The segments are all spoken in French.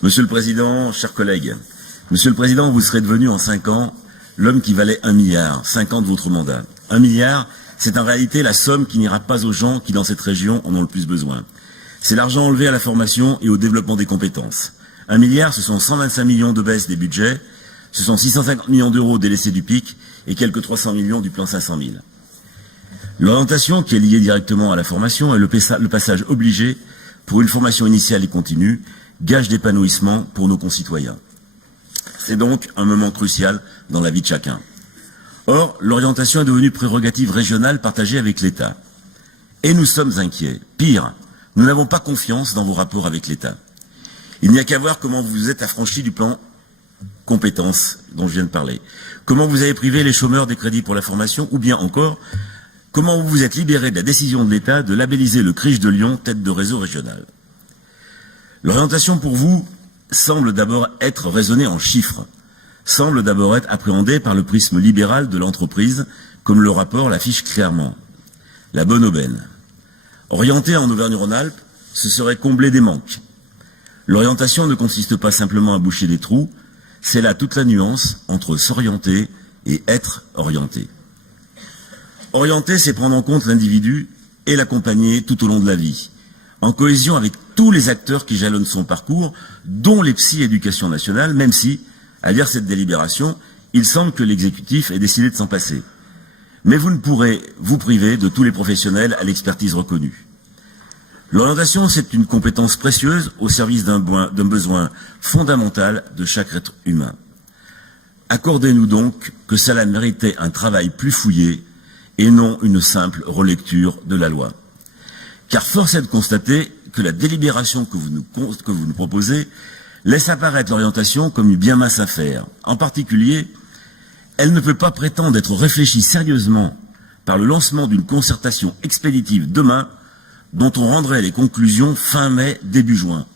Monsieur le Président, chers collègues, Monsieur le Président, vous serez devenu en 5 ans l'homme qui valait 1 milliard, 5 ans de votre mandat. 1 milliard, c'est en réalité la somme qui n'ira pas aux gens qui, dans cette région, en ont le plus besoin. C'est l'argent enlevé à la formation et au développement des compétences. 1 milliard, ce sont 125 millions de baisse des budgets, ce sont 650 millions d'euros délaissés du PIC et quelques 300 millions du plan 500 000. L'orientation, qui est liée directement à la formation, est le passage obligé pour une formation initiale et continue, gage d'épanouissement pour nos concitoyens. C'est donc un moment crucial dans la vie de chacun. Or, l'orientation est devenue prérogative régionale partagée avec l'État. Et nous sommes inquiets. Pire, nous n'avons pas confiance dans vos rapports avec l'État. Il n'y a qu'à voir comment vous vous êtes affranchi du plan compétences dont je viens de parler. Comment vous avez privé les chômeurs des crédits pour la formation, ou bien encore, comment vous vous êtes libéré de la décision de l'État de labelliser le CRIJ de Lyon tête de réseau régional. L'orientation pour vous semble d'abord être raisonnée en chiffres, semble d'abord être appréhendée par le prisme libéral de l'entreprise, comme le rapport l'affiche clairement. La bonne aubaine. Orienter en Auvergne-Rhône-Alpes, ce serait combler des manques. L'orientation ne consiste pas simplement à boucher des trous, c'est là toute la nuance entre s'orienter et être orienté. Orienter, c'est prendre en compte l'individu et l'accompagner tout au long de la vie, en cohésion avec tous les acteurs qui jalonnent son parcours, dont les psy-éducation nationale, même si, à lire cette délibération, il semble que l'exécutif ait décidé de s'en passer. Mais vous ne pourrez vous priver de tous les professionnels à l'expertise reconnue. L'orientation, c'est une compétence précieuse au service d'un besoin fondamental de chaque être humain. Accordez-nous donc que cela méritait un travail plus fouillé et non une simple relecture de la loi. Car force est de constater que la délibération que vous nous proposez laisse apparaître l'orientation comme une bien mince affaire. En particulier, elle ne peut pas prétendre être réfléchie sérieusement par le lancement d'une concertation expéditive demain, dont on rendrait les conclusions fin mai, début juin.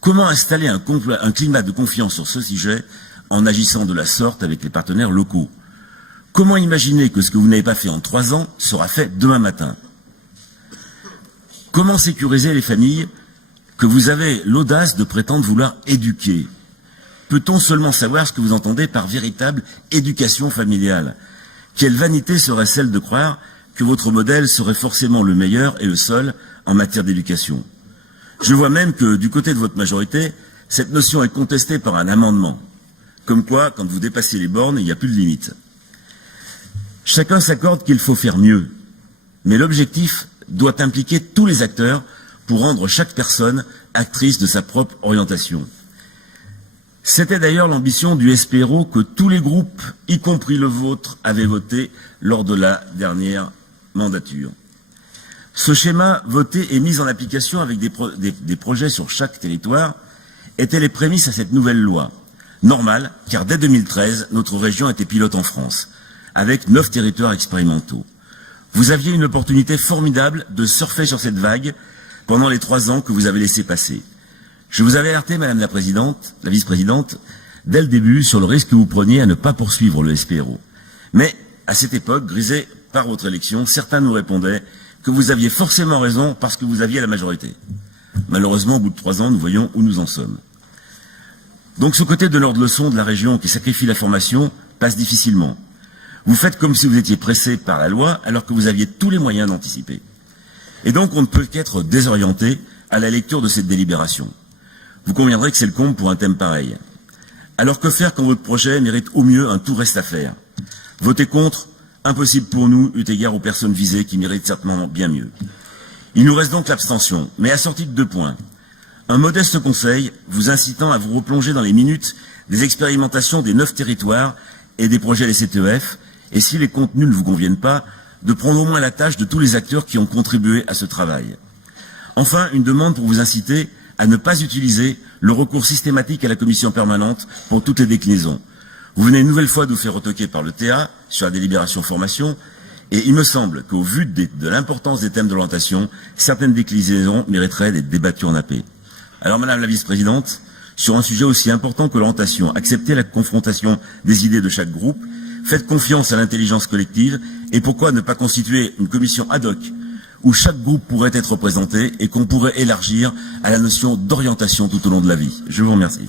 Comment installer un climat de confiance sur ce sujet en agissant de la sorte avec les partenaires locaux? Comment imaginer que ce que vous n'avez pas fait en 3 ans sera fait demain matin? Comment sécuriser les familles que vous avez l'audace de prétendre vouloir éduquer? Peut-on seulement savoir ce que vous entendez par véritable éducation familiale? Quelle vanité serait celle de croire que votre modèle serait forcément le meilleur et le seul en matière d'éducation? Je vois même que, du côté de votre majorité, cette notion est contestée par un amendement. Comme quoi, quand vous dépassez les bornes, il n'y a plus de limite. Chacun s'accorde qu'il faut faire mieux. Mais l'objectif doit impliquer tous les acteurs pour rendre chaque personne actrice de sa propre orientation. C'était d'ailleurs l'ambition du SPRO que tous les groupes, y compris le vôtre, avaient voté lors de la dernière mandature. Ce schéma voté et mis en application avec des projets sur chaque territoire étaient les prémices à cette nouvelle loi. Normal, car dès 2013, notre région était pilote en France, avec 9 territoires expérimentaux. Vous aviez une opportunité formidable de surfer sur cette vague pendant les 3 ans que vous avez laissé passer. Je vous avais alerté, Madame la Présidente, la Vice-Présidente, dès le début sur le risque que vous preniez à ne pas poursuivre le SPRO. Mais, à cette époque, grisé par votre élection, certains nous répondaient que vous aviez forcément raison parce que vous aviez la majorité. Malheureusement, au bout de 3 ans, nous voyons où nous en sommes. Donc ce côté de l'ordre leçon de la région qui sacrifie la formation passe difficilement. Vous faites comme si vous étiez pressé par la loi alors que vous aviez tous les moyens d'anticiper. Et donc on ne peut qu'être désorienté à la lecture de cette délibération. Vous conviendrez que c'est le comble pour un thème pareil. Alors que faire quand votre projet mérite au mieux un tout reste à faire? Voter contre, impossible pour nous, eu égard aux personnes visées qui méritent certainement bien mieux. Il nous reste donc l'abstention, mais assorti de 2 points. Un modeste conseil vous incitant à vous replonger dans les minutes des expérimentations des 9 territoires et des projets des CTEF, et si les contenus ne vous conviennent pas, de prendre au moins la tâche de tous les acteurs qui ont contribué à ce travail. Enfin, une demande pour vous inciter à ne pas utiliser le recours systématique à la commission permanente pour toutes les déclinaisons. Vous venez une nouvelle fois de vous faire retoquer par le TA sur la délibération formation, et il me semble qu'au vu de l'importance des thèmes de l'orientation, certaines déclinaisons mériteraient d'être débattues en AP. Alors, Madame la Vice-Présidente, sur un sujet aussi important que l'orientation, acceptez la confrontation des idées de chaque groupe, faites confiance à l'intelligence collective, et pourquoi ne pas constituer une commission ad hoc où chaque groupe pourrait être représenté et qu'on pourrait élargir à la notion d'orientation tout au long de la vie. Je vous remercie.